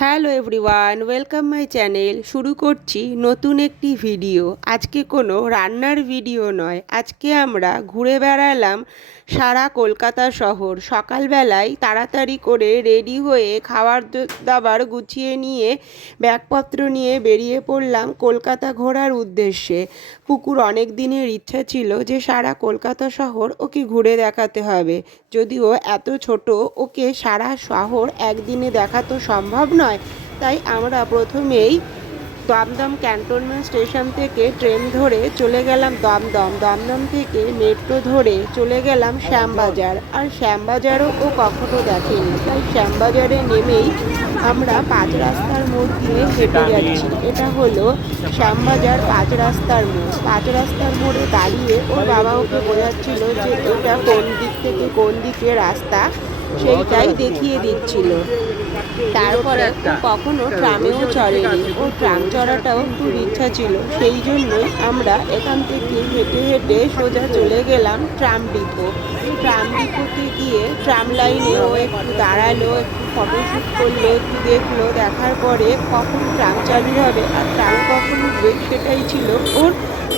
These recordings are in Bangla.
Hello everyone, welcome my channel. শুরু করছি নতুন একটি ভিডিও। আজকে কোনো রান্নার ভিডিও নয়। আজকে আমরা ঘুরে বেড়ালাম সারা কলকাতা শহর। সকালবেলায় তাড়াতাড়ি করে রেডি হয়ে খাবার দাবার গুছিয়ে নিয়ে ব্যাগপত্র নিয়ে বেরিয়ে পড়লাম কলকাতা ঘোরার উদ্দেশ্যে। পুকুর অনেক দিনের ইচ্ছা ছিল যে সারা কলকাতা শহর ওকে ঘুরে দেখাতে হবে। যদিও এত ছোট, ওকে সারা শহর একদিনে দেখা তো সম্ভব নয়। তাই আমরা প্রথমেই দমদম ক্যান্টনমেন্ট স্টেশন থেকে ট্রেন ধরে চলে গেলাম দমদম। দমদম থেকে মেট্রো ধরে চলে গেলাম শ্যামবাজার। আর শ্যামবাজারও ও কখনো দেখেনি। তাই শ্যামবাজারে নেমেই আমরা পাঁচ রাস্তার মোড় দিয়ে হেঁটে যাচ্ছি। এটা হলো শ্যামবাজার পাঁচ রাস্তার মোড়। পাঁচ রাস্তার মোড়ে দাঁড়িয়ে ওর বাবা ওকে বোঝাচ্ছিল যে এটা কোন দিক থেকে কোন দিকে রাস্তা, সেইটাই দেখিয়ে দিচ্ছিল। তারপরে কখনো ট্রামেও চড়েনি ও ট্রাম চড়াটাও খুব ইচ্ছা ছিল। সেই জন্য আমরা এখান থেকে হেঁটে হেঁটে সোজা চলে গেলাম ট্রাম ডিপো। ট্রাম ডিপোতে গিয়ে ট্রাম লাইনে ও একটু দাঁড়াল একটু ফটোশ্যুট করল দেখল, দেখার পরে কখন ট্রাম চালু হবে আর ট্রাম কখন উঠবে সেটাই ছিল ওর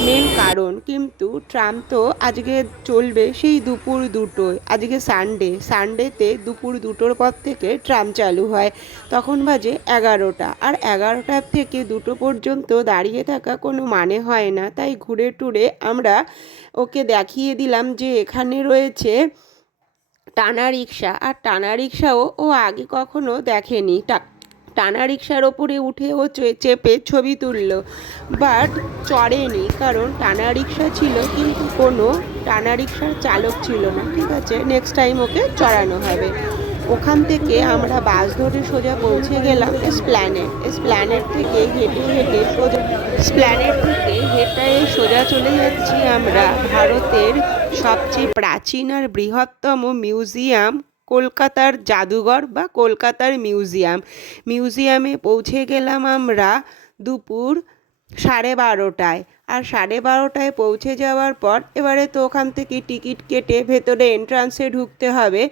মেন কারণ। কিন্তু ট্রাম তো আজকে চলবে সেই দুপুর দুটোয়, আজকে সানডে সানডেতে দুপুর দুটোর পর থেকে ট্রাম চালু হয়। তখন বাজে এগারোটা। আর এগারোটার থেকে দুটো পর্যন্ত দাঁড়িয়ে থাকা কোনো মানে হয় না। তাই ঘুরে টুরে আমরা ওকে দেখিয়ে দিলাম যে এখানে রয়েছে টানা রিক্সা আর টানা রিক্সাও ও আগে কখনো দেখেনি। টানা রিক্সার ওপরে উঠে ও চেপে ছবি তুললো। বাট চড়েনি, কারণ টানা রিক্সা ছিল, কিন্তু কোনো টানা রিক্সার চালক ছিল না। ঠিক আছে নেক্সট টাইম ওকে চড়ানো হবে। ওখান থেকে আমরা বাস ধরে সোজা পৌঁছে গেলাম স্প্ল্যানেট স্প্ল্যানেট থেকে হেঁটে হেঁটে সোজা স্প্ল্যানেট থেকে হেঁটে সোজা চলে যাচ্ছি আমরা ভারতের সবচেয়ে প্রাচীন আর বৃহত্তম মিউজিয়াম কলকাতার জাদুঘর বা কলকাতার মিউজিয়াম। মিউজিয়ামে পৌঁছে গেলাম আমরা দুপুর সাড়ে বারোটায়। আর সাড়ে বারোটায় পৌঁছে যাওয়ার পর এবারে তো ওখান থেকে টিকিট কেটে ভেতরে এন্ট্রান্সে ঢুকতে হবে।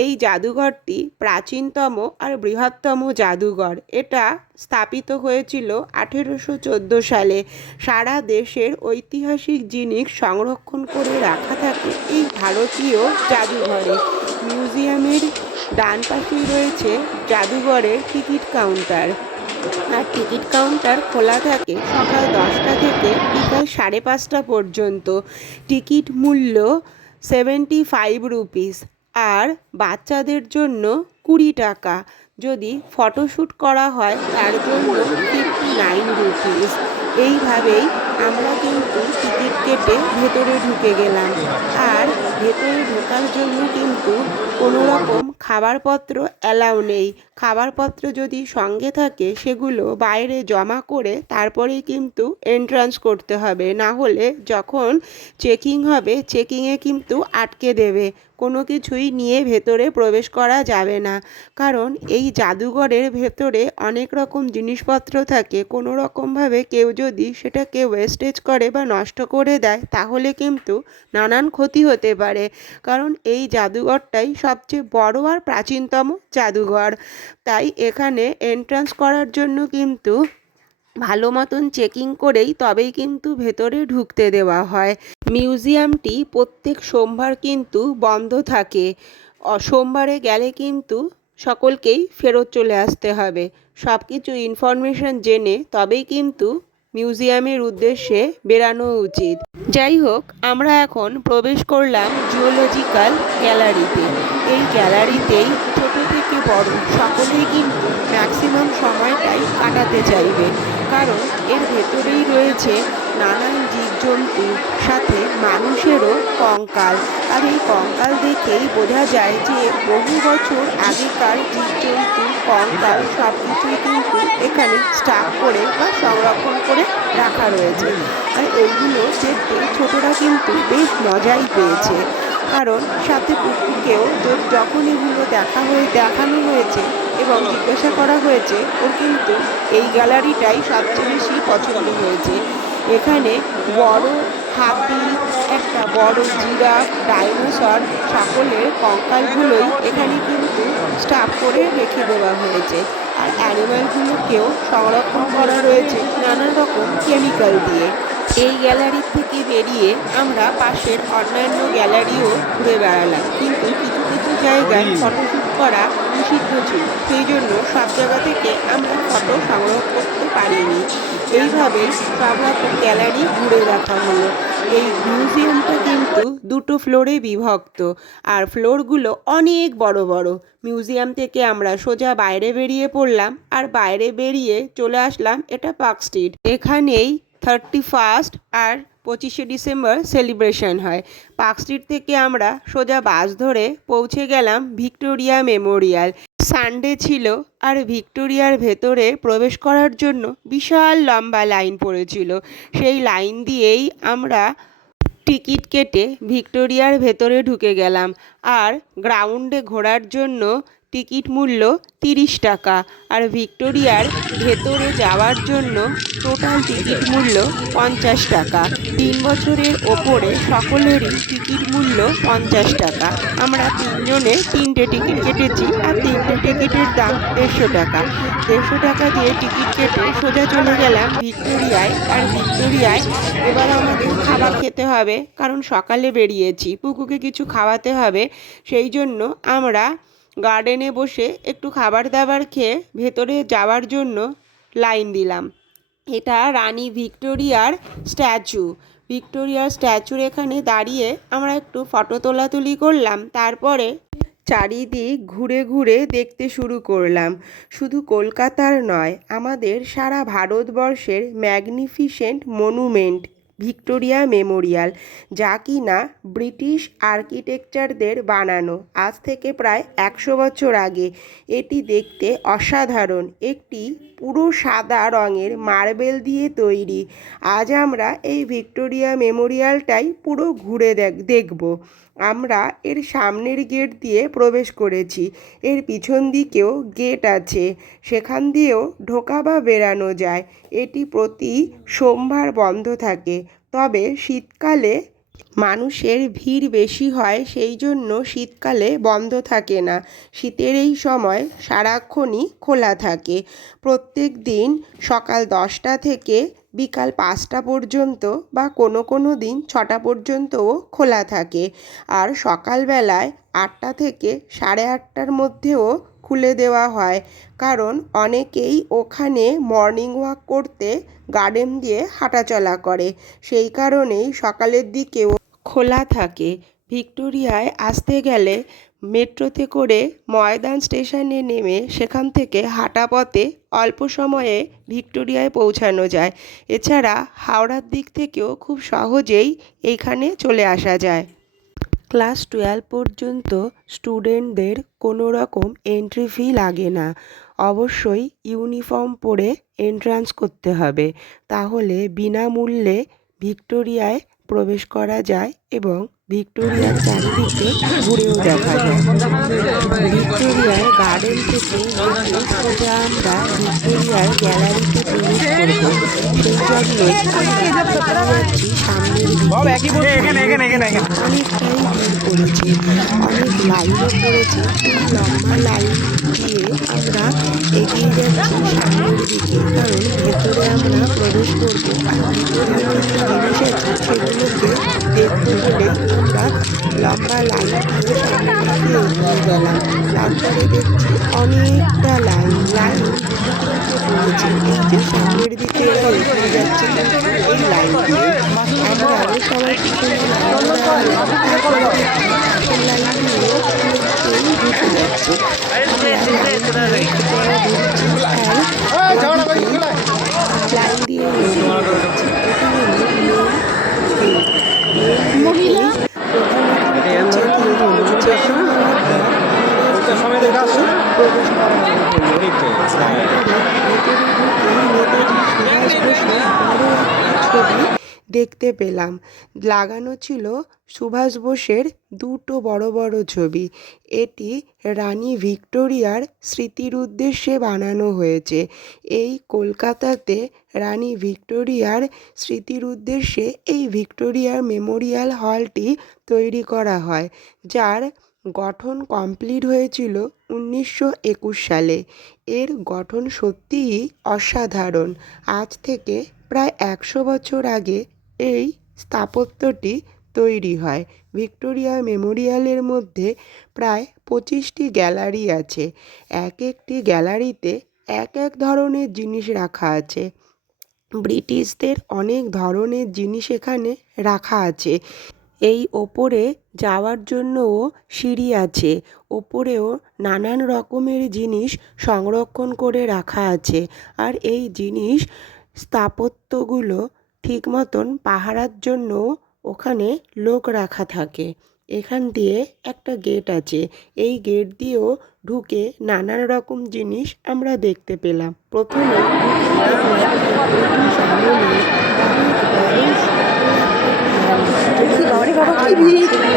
এই জাদুঘরটি প্রাচীনতম আর বৃহত্তম জাদুঘর। এটা স্থাপিত হয়েছিল আঠেরোশো চোদ্দ সালে। সারা দেশের ঐতিহাসিক জিনিস সংরক্ষণ করে রাখা থাকে এই ভারতীয় জাদুঘরে। মিউজিয়ামের ডান পাশেই রয়েছে জাদুঘরের টিকিট কাউন্টার। আর টিকিট কাউন্টার খোলা থাকে সকাল দশটা থেকে বিকাল সাড়ে পাঁচটা পর্যন্ত টিকিট মূল্য সেভেন্টি ফাইভ রুপিস আর বাচ্চাদের জন্য কুড়ি টাকা। যদি ফটোশ্যুট করা হয়, তার জন্য ফিফটি নাইন রুপিস এইভাবেই আমরা কিন্তু টিকিট কেটে ভেতরে ঢুকে গেলাম। আর ভেতরে ঢোকার জন্য কিন্তু কোনো রকম খাবারপত্র অ্যালাউ নেই। খাবারপত্র যদি সঙ্গে থাকে, সেগুলো বাইরে জমা করে তারপরেই কিন্তু এন্ট্রান্স করতে হবে। না হলে যখন চেকিং হবে চেকিংয়ে কিন্তু আটকে দেবে। কোনো কিছুই নিয়ে ভেতরে প্রবেশ করা যাবে না। কারণ এই জাদুঘরের ভেতরে অনেক রকম জিনিসপত্র থাকে। কোনো রকমভাবে কেউ যদি সেটাকে ওয়েস্টেজ করে বা নষ্ট করে দেয়, তাহলে কিন্তু নানান ক্ষতি হতে পারে। কারণ এই জাদুঘরটাই সবচেয়ে বড় আর প্রাচীনতম জাদুঘর। তাই এখানে এন্ট্রান্স করার জন্য কিন্তু ভালো মতন চেকিং করেই তবেই কিন্তু ভেতরে ঢুকতে দেওয়া হয়। মিউজিয়ামটি প্রত্যেক সোমবার কিন্তু বন্ধ থাকে। সোমবারে গেলে কিন্তু সকলকেই ফেরত চলে আসতে হবে। সব কিছু ইনফরমেশন জেনে তবেই কিন্তু মিউজিয়ামের উদ্দেশ্যে বেরানো উচিত। যাই হোক, আমরা এখন প্রবেশ করলাম জুওলজিক্যাল গ্যালারিতে। এই গ্যালারিতেই বড় সকলেই কিন্তু ম্যাক্সিমাম সময়টাই কাটাতে চাইবে। কারণ এর ভেতরেই রয়েছে নানান জীবজন্তুর সাথে মানুষেরও কঙ্কাল। আর এই কঙ্কাল দেখেই বোঝা যায় যে বহু বছর আগেকার জীবজন্তু, কঙ্কাল সব কিছুই কিন্তু এখানে স্টাফ করে বা সংরক্ষণ করে রাখা রয়েছে। আর এইগুলো দেখতে ছোটরা কিন্তু বেশ মজাই পেয়েছে। কারণ সাথে কুকুরকেও য- যখন এগুলো দেখা হয়ে, দেখানো হয়েছে এবং জিজ্ঞাসা করা হয়েছে, ওর কিন্তু এই গ্যালারিটাই সবচেয়ে বেশি পছন্দ হয়েছে। এখানে বড় হাতি, একটা বড় জিরাফ, ডাইনোসর সকলের কঙ্কালগুলোই এখানে কিন্তু স্টাফ করে রেখে দেওয়া হয়েছে। আর অ্যানিমালগুলোকেও সংরক্ষণ করা রয়েছে নানা রকম কেমিক্যাল দিয়ে। এই গ্যালারি থেকে বেরিয়ে আমরা পাশের অন্যান্য গ্যালারিও ঘুরে বেড়ালাম। কিন্তু কিছু কিছু জায়গায় ফটোশ্যুট করা নিষিদ্ধ ছিল। সেই জন্য সব জায়গা থেকে আমরা ফটো সংগ্রহ করতে পারিনি। এইভাবে সব রকম গ্যালারি ঘুরে দেখা হলো। এই মিউজিয়ামটা কিন্তু দুটো ফ্লোরে বিভক্ত। আর ফ্লোরগুলো অনেক বড় বড়। মিউজিয়াম থেকে আমরা সোজা বাইরে বেরিয়ে পড়লাম। আর বাইরে বেরিয়ে চলে আসলাম এটা পার্ক স্ট্রিট এখানেই থার্টি ফার্স্ট আর পঁচিশে ডিসেম্বর সেলিব্রেশন হয়। পার্ক স্ট্রিট থেকে আমরা সোজা বাস ধরে পৌঁছে গেলাম ভিক্টোরিয়া মেমোরিয়াল। সানডে ছিল আর ভিক্টোরিয়ার ভেতরে প্রবেশ করার জন্য বিশাল লম্বা লাইন পড়েছিল। সেই লাইন দিয়েই আমরা টিকিট কেটে ভিক্টোরিয়ার ভেতরে ঢুকে গেলাম আর গ্রাউন্ডে ঘোরার জন্য টিকিট মূল্য তিরিশ টাকা। আর ভিক্টোরিয়ার ভেতরে যাওয়ার জন্য টোটাল টিকিট মূল্য পঞ্চাশ টাকা। তিন বছরের ওপরে সকলেরই টিকিট মূল্য পঞ্চাশ টাকা। আমরা তিনজনে তিনটে টিকিট কেটেছি আর তিনটে টিকিটের দাম দেড়শো টাকা। দেড়শো টাকা দিয়ে টিকিট কেটে সোজা চলে গেলাম ভিক্টোরিয়ায়। আর ভিক্টোরিয়ায় এবার আমাদের খাবার খেতে হবে, কারণ সকালে বেরিয়েছি। পুকুকে কিছু খাওয়াতে হবে, সেই জন্য আমরা গার্ডেনে বসে একটু খাবার দাবার খেয়ে ভেতরে যাওয়ার জন্য লাইন দিলাম। এটা রানী ভিক্টোরিয়ার স্ট্যাচু। ভিক্টোরিয়ার স্ট্যাচুর এখানে দাঁড়িয়ে আমরা একটু ফটো তোলাতুলি করলাম, তারপরে চারিদিক ঘুরে ঘুরে দেখতে শুরু করলাম। শুধু কলকাতার নয়, আমাদের সারা ভারতবর্ষের ম্যাগনিফিসেন্ট মনুমেন্ট, ভিক্টোরিয়া মেমোরিয়াল, যা কি না ব্রিটিশ আর্কিটেকচারদের বানানো আজ থেকে প্রায় একশো বছর আগে। এটি দেখতে অসাধারণ, একটি পুরো সাদা রঙের মার্বেল দিয়ে তৈরি। আজ আমরা এই ভিক্টোরিয়া মেমোরিয়ালটাই পুরো ঘুরে দেখ, দেখব। আমরা এর সামনের গেট দিয়ে প্রবেশ করেছি। এর পিছন দিকেও গেট আছে। সেখান দিয়েও ঢোকা বা বেরানো যায়। এটি প্রতি সোমবার বন্ধ থাকে। তবে শীতকালে মানুষের ভিড় বেশি হয় সেই জন্য শীতকালে বন্ধ থাকে না। শীতের এই সময় সারাক্ষণই খোলা থাকে। প্রত্যেক দিন সকাল দশটা থেকে বিকাল পাঁচটা পর্যন্ত বা কোনো কোনো দিন ছটা পর্যন্তও খোলা থাকে। আর সকালবেলায় আটটা থেকে সাড়ে আটটার মধ্যেও খুলে দেওয়া হয়। কারণ অনেকেই ওখানে মর্নিং ওয়াক করতে গার্ডেন দিয়ে হাঁটাচলা করে। সেই কারণেই সকালের দিকেও খোলা থাকে। ভিক্টোরিয়ায় আসতে গেলে মেট্রোতে করে ময়দান স্টেশনে নেমে সেখান থেকে হাঁটা পথে অল্প সময়ে ভিক্টোরিয়ায় পৌঁছানো যায়। এছাড়া হাওড়ার দিক থেকেও খুব সহজেই এইখানে চলে আসা যায়। ক্লাস টুয়েলভ পর্যন্ত স্টুডেন্টদের কোনো রকম এন্ট্রি ফি লাগে না। অবশ্যই ইউনিফর্ম পরে এন্ট্রান্স করতে হবে। তাহলে বিনামূল্যে ভিক্টোরিয়ায় প্রবেশ করা যায় এবং ভিক্টোরিয়ার চারিদিকে ঘুরেও দেখা যায়। ভিক্টোরিয়ার গার্ডেন থেকে সোজা আমরা ভিক্টোরিয়ার গ্যালারিতে প্রবেশ করব সেই জন্যই আমরা যাচ্ছি সামনের অনেকটাই ভিড় পড়েছে অনেক লাইনও পড়েছে এই লম্বা লাইন দিয়ে আমরা এগিয়ে যাচ্ছি সামনের দিকে কারণ ভেতরে আমরা প্রবেশ করব আর ভিতরে যে জিনিস আছে সেগুলোকে দেখতে বলে আমরা লম্বা লাইন দিয়ে সামনের দিকে এগিয়ে গেলাম তারপরে দেখছি অনেকটা লাইন লাইন পড়েছে এই যে সামনের দিকে যাচ্ছে এই লাইন দিয়ে আমরা আরও সবাই লাইন দিয়ে লাইন দিয়ে ভেতরে ঢুকছি আর এদিকে লাইন দিয়ে এগিয়ে যাচ্ছি এটা হলো মেন গেট মেন গেটে প্রথমে কিন্তু চেকিং হলো চেকিং হওয়ার পর আমাদের ভেতরে প্রবেশ করানো হলো তারপরে ভেতরে ঢুকে নেতাজি সুভাষ বসুর বড় দেখতে পেলাম। লাগানো ছিল সুভাষ বোসের দুটো বড় বড় ছবি। এটি রানী ভিক্টোরিয়ার স্মৃতির উদ্দেশ্যে বানানো হয়েছে। এই কলকাতাতে রানী ভিক্টোরিয়ার স্মৃতির উদ্দেশ্যে এই ভিক্টোরিয়ার মেমোরিয়াল হলটি তৈরি করা হয়, যার গঠন কমপ্লিট হয়েছিল উনিশশো একুশ সালে। এর গঠন সত্যিই অসাধারণ। আজ থেকে প্রায় একশো বছর আগে এই স্থাপত্যটি তৈরি হয়। ভিক্টোরিয়া মেমোরিয়ালের মধ্যে প্রায় পঁচিশটি গ্যালারি আছে। এক একটি গ্যালারিতে এক এক ধরনের জিনিস রাখা আছে। ব্রিটিশদের অনেক ধরনের জিনিস এখানে রাখা আছে। এই ওপরে যাওয়ার জন্যও সিঁড়ি আছে। ওপরেও নানান রকমের জিনিস সংরক্ষণ করে রাখা আছে আর এই জিনিস স্থাপত্যগুলো ঠিক মতন পাহারার জন্য ওখানে লোক রাখা থাকে। এখান দিয়ে একটা গেট আছে। এই গেট দিয়েও ঢুকে নানান রকম জিনিস আমরা দেখতে পেলাম। প্রথমে বাবা কি ভিড় করে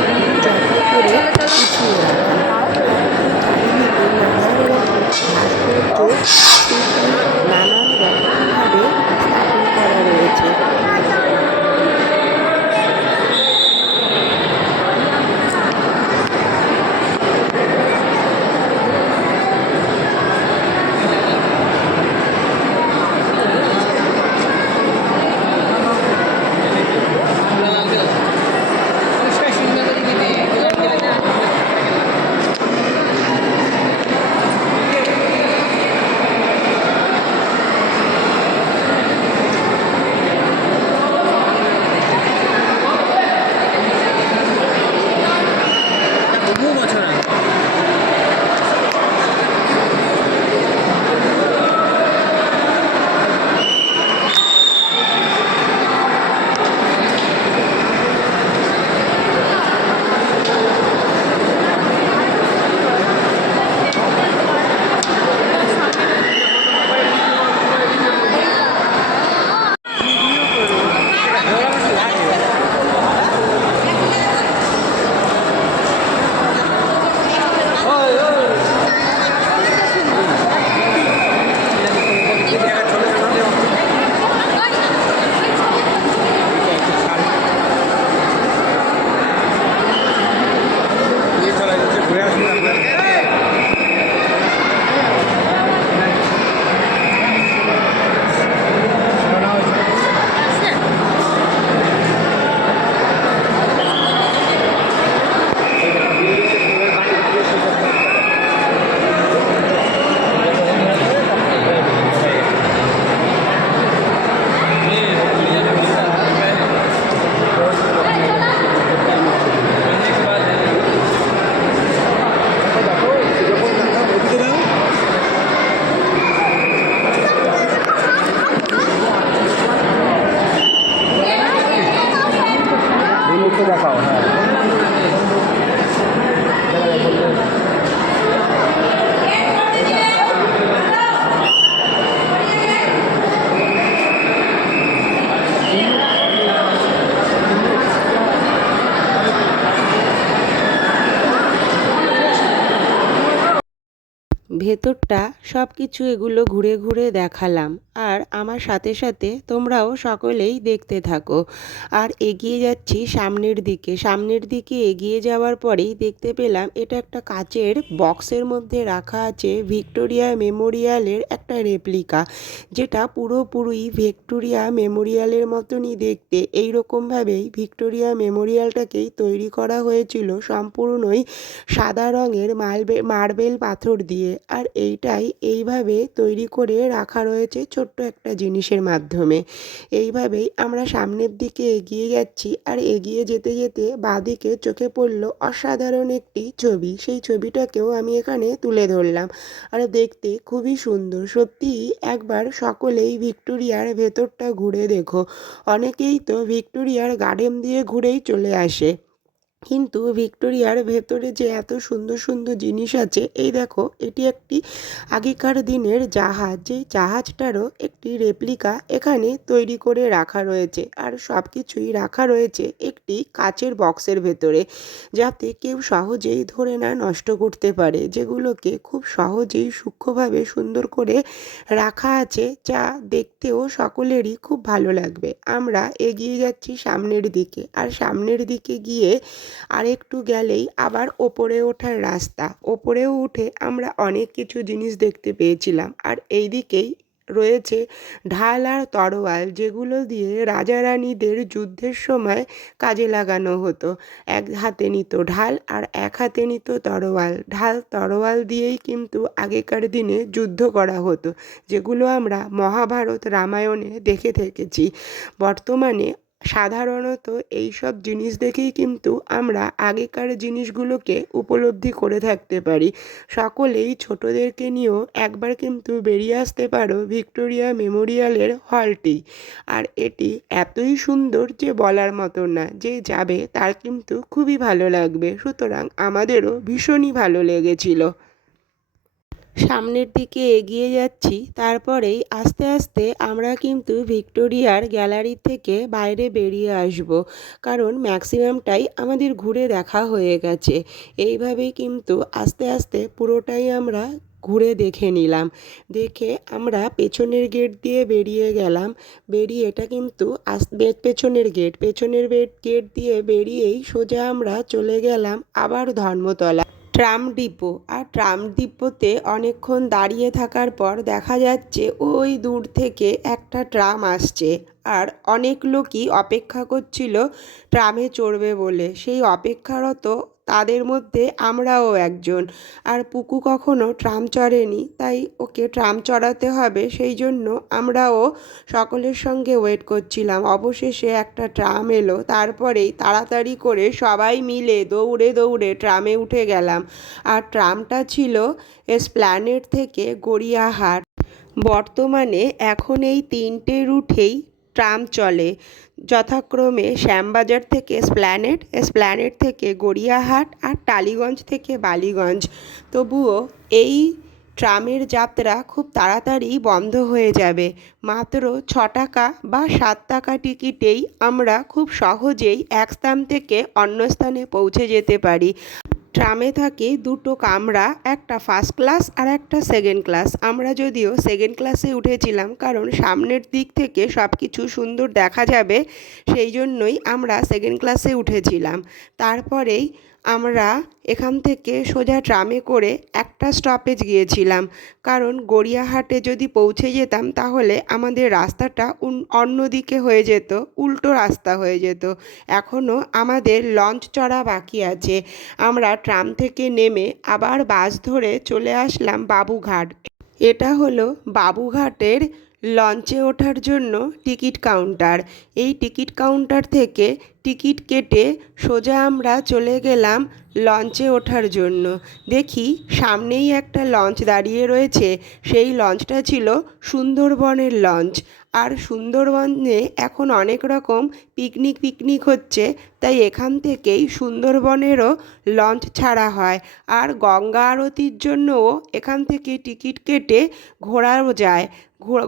ভেতরটা সব কিছু এগুলো ঘুরে ঘুরে দেখালাম। আর আমার সাথে সাথে তোমরাও সকলেই দেখতে থাকো। আর এগিয়ে যাচ্ছি সামনের দিকে। সামনের দিকে এগিয়ে যাওয়ার পরেই দেখতে পেলাম এটা একটা কাচের বক্সের মধ্যে রাখা আছে ভিক্টোরিয়া মেমোরিয়ালের একটা রেপ্লিকা। যেটা পুরোপুরি ভিক্টোরিয়া মেমোরিয়ালের মতনই দেখতে। এই রকমভাবেই ভিক্টোরিয়া মেমোরিয়ালটাকেই তৈরি করা হয়েছিল সম্পূর্ণই সাদা রঙের মালবে মার্বেল পাথর দিয়ে। আর এইটাই এইভাবে তৈরি করে রাখা রয়েছে ছোট্ট একটা জিনিসের মাধ্যমে। এইভাবেই আমরা সামনের দিকে এগিয়ে যাচ্ছি আর এগিয়ে যেতে যেতে বাঁদিকে চোখে পড়ল অসাধারণ একটি ছবি। সেই ছবিটাকেও আমি এখানে তুলে ধরলাম। আর দেখতে খুবই সুন্দর। সত্যিই একবার সকলেই ভিক্টোরিয়ার ভেতরটা ঘুরে দেখো। অনেকেই তো ভিক্টোরিয়ার গার্ডেন দিয়ে ঘুরেই চলে আসে। কিন্তু ভিক্টোরিয়ার ভেতরে যে এত সুন্দর সুন্দর জিনিস আছে, এই দেখো, এটি একটি আগেকার দিনের জাহাজ। যেই জাহাজটারও একটি রেপ্লিকা এখানে তৈরি করে রাখা রয়েছে। আর সব কিছুই রাখা রয়েছে একটি কাচের বক্সের ভেতরে, যাতে কেউ সহজেই ধরে না নষ্ট করতে পারে, যেগুলোকে খুব সহজেই সূক্ষ্মভাবে সুন্দর করে রাখা আছে, যা দেখতেও সকলেরই খুব ভালো লাগবে। আমরা এগিয়ে যাচ্ছি সামনের দিকে, আর সামনের দিকে গিয়ে আর একটু গেলেই আবার ওপরে ওঠার রাস্তা। ওপরেও উঠে আমরা অনেক কিছু জিনিস দেখতে পেয়েছিলাম। আর এই দিকেই রয়েছে ঢাল আর তরোয়াল, যেগুলো দিয়ে রাজা রানীদের যুদ্ধের সময় কাজে লাগানো হতো। এক হাতে নিত ঢাল আর এক হাতে নিত তরোয়াল। ঢাল, তরোয়াল দিয়েই কিন্তু আগেকার দিনে যুদ্ধ করা হতো, যেগুলো আমরা মহাভারত রামায়ণে দেখে থেকেছি। বর্তমানে সাধারণত এই সব জিনিস দেখেই কিন্তু আমরা আগেকার জিনিসগুলোকে উপলব্ধি করে থাকতে পারি। সকলেই ছোটোদেরকে নিয়েও একবার কিন্তু বেরিয়ে আসতে পারো ভিক্টোরিয়া মেমোরিয়ালের হলটি। আর এটি এতই সুন্দর যে বলার মতো না, যে যাবে তার কিন্তু খুবই ভালো লাগবে। সুতরাং আমাদেরও ভীষণই ভালো লেগেছিল। সামনের দিকে এগিয়ে যাচ্ছি, তারপরেই আস্তে আস্তে আমরা কিন্তু ভিক্টোরিয়ার গ্যালারি থেকে বাইরে বেরিয়ে আসব, কারণ ম্যাক্সিমামটাই আমাদের ঘুরে দেখা হয়ে গেছে। এইভাবেই কিন্তু আস্তে আস্তে পুরোটাই আমরা ঘুরে দেখে নিলাম। দেখে আমরা পেছনের গেট দিয়ে বেরিয়ে গেলাম। বেরিয়ে এটা কিন্তু পেছনের গেট পেছনের গেট দিয়ে বেরিয়েই সোজা আমরা চলে গেলাম আবার ধর্মতলা। Tram depot. আর ট্রাম ডিপোতে অনেকক্ষণ দাঁড়িয়ে থাকার পর দেখা যাচ্ছে ওই দূর থেকে একটা ট্রাম আসছে। আর অনেক লোকই অপেক্ষা করছিল ট্রামে চড়বে বলে। সেই অপেক্ষারত তাদের মধ্যে আমরাও একজন। আর পুকু কখনো ট্রাম চড়েনি, তাই ওকে ট্রাম চড়াতে হবে, সেই জন্য আমরাও সকলের সঙ্গে ওয়েট করছিলাম। অবশেষে একটা ট্রাম এলো, তারপরেই তাড়াতাড়ি করে সবাই মিলে দৌড়ে দৌড়ে ট্রামে উঠে গেলাম। আর ট্রামটা ছিল এসপ্ল্যানেড থেকে গড়িয়াহাট। বর্তমানে এখন এই তিনটে রুটেই ট্রাম চলে। যথাক্রমে শ্যামবাজার থেকে স্প্ল্যানেট স্প্ল্যানেড থেকে গড়িয়াহাট আর টালিগঞ্জ থেকে বালিগঞ্জ। তবুও এই ট্রামের যাত্রা খুব তাড়াতাড়ি বন্ধ হয়ে যাবে। মাত্র ছ টাকা বা সাত টাকা টিকিটেই আমরা খুব সহজেই এক স্থান থেকে অন্য স্থানে পৌঁছে যেতে পারি। ট্রামে থাকে দুটো কামরা, একটা ফার্স্ট ক্লাস আর একটা সেকেন্ড ক্লাস আমরা যদিও সেকেন্ড ক্লাসে উঠেছিলাম, কারণ সামনের দিক থেকে সব কিছু সুন্দর দেখা যাবে, সেই জন্যই আমরা সেকেন্ড ক্লাসে উঠেছিলাম। তারপরেই আমরা এখান থেকে সোজা ট্রামে করে একটা স্টপেজ গিয়েছিলাম। কারণ গড়িয়াহাটে যদি পৌঁছে যেতাম, তাহলে আমাদের রাস্তাটা অন্য দিকে হয়ে যেত, উল্টো রাস্তা হয়ে যেত। এখনও আমাদের লঞ্চ চড়া বাকি আছে। আমরা ট্রাম থেকে নেমে আবার বাস ধরে চলে আসলাম বাবুঘাট। এটা হলো বাবুঘাটের লঞ্চে ওঠার জন্য টিকিট কাউন্টার। এই টিকিট কাউন্টার থেকে টিকিট কেটে সোজা আমরা চলে গেলাম লঞ্চে ওঠার জন্য। দেখি সামনেই একটা লঞ্চ দাঁড়িয়ে রয়েছে। সেই লঞ্চটা ছিল সুন্দরবনের লঞ্চ। আর সুন্দরবনে এখন অনেক রকম পিকনিক পিকনিক হচ্ছে, তাই এখান থেকেই সুন্দরবনেরও লঞ্চ ছাড়া হয়। আর গঙ্গা আরতির জন্যও এখান থেকে টিকিট কেটে ঘোরাও যায়।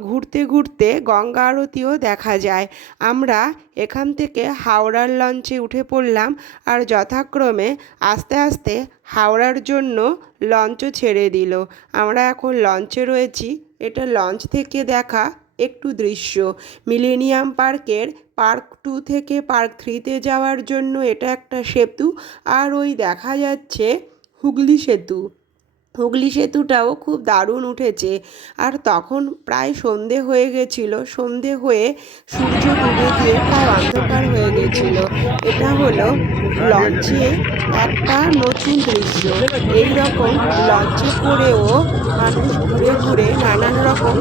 ঘুরতে ঘুরতে গঙ্গা আরতিও দেখা যায়। আমরা এখান থেকে হাওড়ার লঞ্চে উঠে পড়লাম আর যথাক্রমে আস্তে আস্তে হাওড়ার জন্য লঞ্চও ছেড়ে দিল। আমরা এখন লঞ্চে রয়েছি। এটা লঞ্চ থেকে দেখা একটু দৃশ্য। মিলেনিয়াম পার্কের পার্ক টু থেকে পার্ক থ্রিতে যাওয়ার জন্য এটা একটা সেতু। আর ওই দেখা যাচ্ছে হুগলি সেতু। হুগলি সেতুটাও খুব দারুণ উঠেছে। আর তখন প্রায় সন্ধে হয়ে গেছিল, সন্ধে হয়ে সূর্য ডুবে গিয়ে প্রায় অন্ধকার হয়ে গেছিল। এটা হলো লঞ্চে একটা নতুন দৃশ্য। এই রকম লঞ্চে করেও মানুষ ঘুরে ঘুরে নানান রকম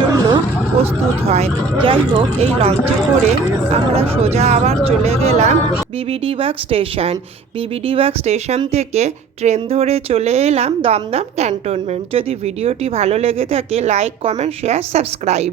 জন্য প্রস্তুত হয়। যাই হোক এই লঞ্চে করে আমরা সোজা আবার চলে গেলাম বিবিডিবাগ স্টেশন। বিবিডিবাগ স্টেশন থেকে ট্রেন ধরে চলে এলাম দমদম ক্যান্টনমেন্ট। যদি ভিডিওটি ভালো লেগে থাকে, লাইক, কমেন্ট, শেয়ার, সাবস্ক্রাইব।